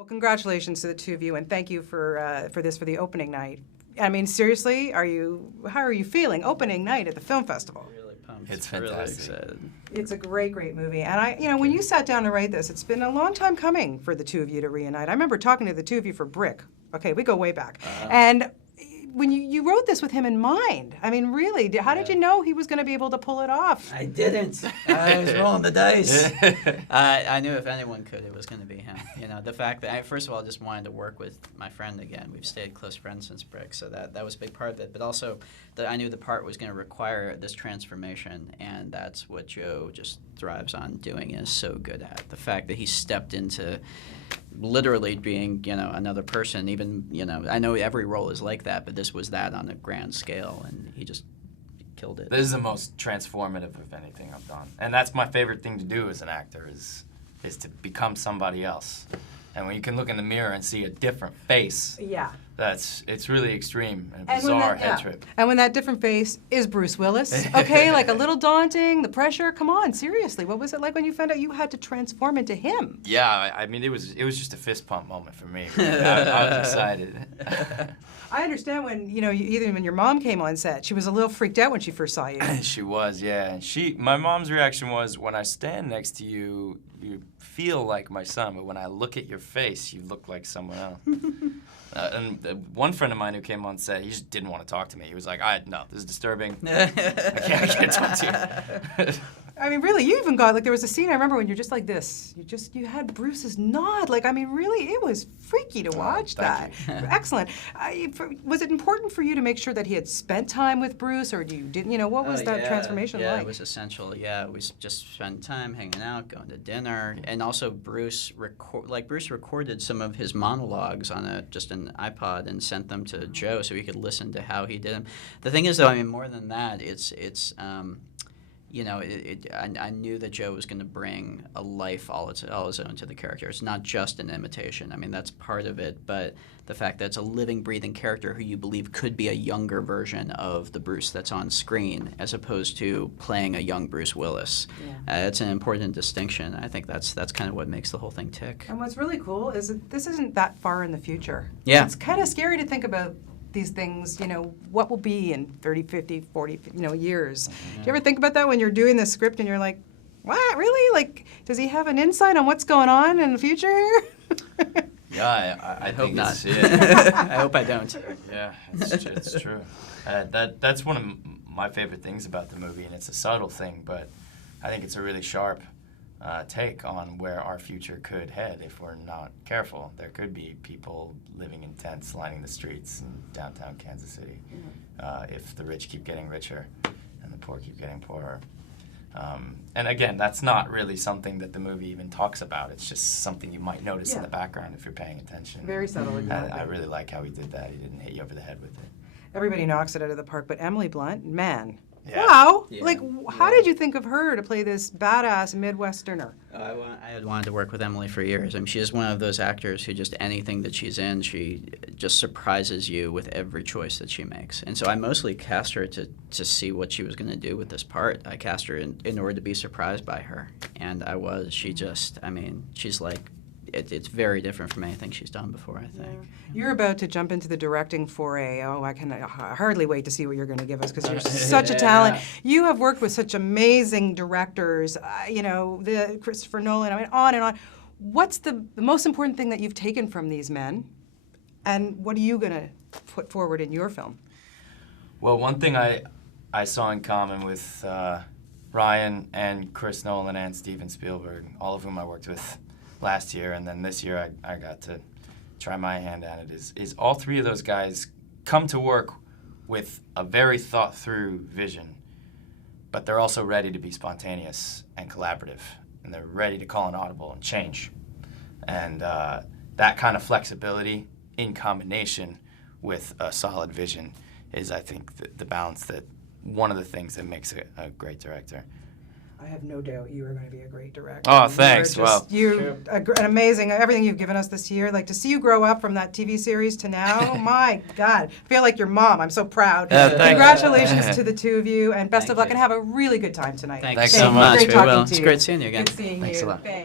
Well, congratulations to the two of you, and thank you for the opening night. I mean, seriously, how are you feeling opening night at the film festival? Really pumped. It's fantastic. Really excited. It's a great, great movie. And when you sat down to write this, it's been a long time coming for the two of you to reunite. I remember talking to the two of you for Brick. Okay, we go way back. And when you wrote this with him in mind, I mean, really, how did you know he was going to be able to pull it off? I didn't. I was rolling the dice. I knew if anyone could, it was going to be him. You know, the fact that I, first of all, just wanted to work with my friend again. We've stayed close friends since Brick, so that was a big part of it. But also that I knew the part was going to require this transformation, and that's what Joe just thrives on doing and is so good at. The fact that he stepped into literally being, another person. Even, I know every role is like that, but this was that on a grand scale, and he just killed it. This is the most transformative of anything I've done, and that's my favorite thing to do as an actor is to become somebody else. And when you can look in the mirror and see a different face, Yeah. it's really extreme and bizarre head trip. And when that different face is Bruce Willis, okay, like a little daunting, the pressure, come on, seriously. What was it like when you found out you had to transform into him? Yeah, I mean, it was just a fist pump moment for me. I was excited. I understand when, even when your mom came on set, she was a little freaked out when she first saw you. She was, yeah. And my mom's reaction was, when I stand next to you, you feel like my son, but when I look at your face, you look like someone else. And one friend of mine who came on set, he just didn't want to talk to me. He was like, no, this is disturbing. I can't talk to you. I mean, really, you even got, there was a scene I remember when you're just like this. You had Bruce's nod. Really, it was freaky to watch that. Excellent. Was it important for you to make sure that he had spent time with Bruce, or what was that transformation like? Yeah, it was essential. Yeah, we just spent time hanging out, going to dinner, and also Bruce recorded some of his monologues on just an iPod and sent them to Joe so he could listen to how he did them. The thing is, though, I mean, more than that, I knew that Joe was going to bring a life all his own to the character. It's not just an imitation. I mean, that's part of it, but the fact that it's a living, breathing character who you believe could be a younger version of the Bruce that's on screen, as opposed to playing a young Bruce Willis. Yeah. It's an important distinction. I think that's kind of what makes the whole thing tick. And what's really cool is that this isn't that far in the future. Yeah. It's kind of scary to think about these things, what will be in 30, 50, 40, years. Do you ever think about that when you're doing this script and you're like, what, really? Does he have an insight on what's going on in the future here? Yeah, I hope think not. I hope I don't. Yeah, it's true. That's one of my favorite things about the movie, and it's a subtle thing, but I think it's a really sharp take on where our future could head if we're not careful. There could be people living in tents lining the streets in downtown Kansas City if the rich keep getting richer and the poor keep getting poorer. And again, that's not really something that the movie even talks about. It's just something you might notice in the background if you're paying attention. Very subtle, exactly. I really like how he did that. He didn't hit you over the head with it. Everybody knocks it out of the park, but Emily Blunt, man. Yeah. Wow! Yeah. How did you think of her to play this badass Midwesterner? I had wanted to work with Emily for years. I mean, she is one of those actors who just anything that she's in, she just surprises you with every choice that she makes. And so I mostly cast her to see what she was going to do with this part. I cast her in order to be surprised by her. And I was. She's like, it's very different from anything she's done before, I think. Yeah. You're about to jump into the directing foray. Oh, I can hardly wait to see what you're going to give us because you're such a talent. You have worked with such amazing directors, the Christopher Nolan, on and on. What's the most important thing that you've taken from these men, and what are you going to put forward in your film? Well, one thing I saw in common with Ryan and Chris Nolan and Steven Spielberg, all of whom I worked with last year, and then this year I got to try my hand at it, is all three of those guys come to work with a very thought-through vision, but they're also ready to be spontaneous and collaborative, and they're ready to call an audible and change. And that kind of flexibility in combination with a solid vision is, I think, the balance that one of the things that makes a great director. I have no doubt you are going to be a great director. Oh, thanks. You're an amazing, everything you've given us this year. To see you grow up from that TV series to now, my God. I feel like your mom. I'm so proud. Congratulations to the two of you, and best of luck, and have a really good time tonight. Thanks so much. Great talking to you. It's great seeing you again. Good seeing you. Thanks a lot. Thanks.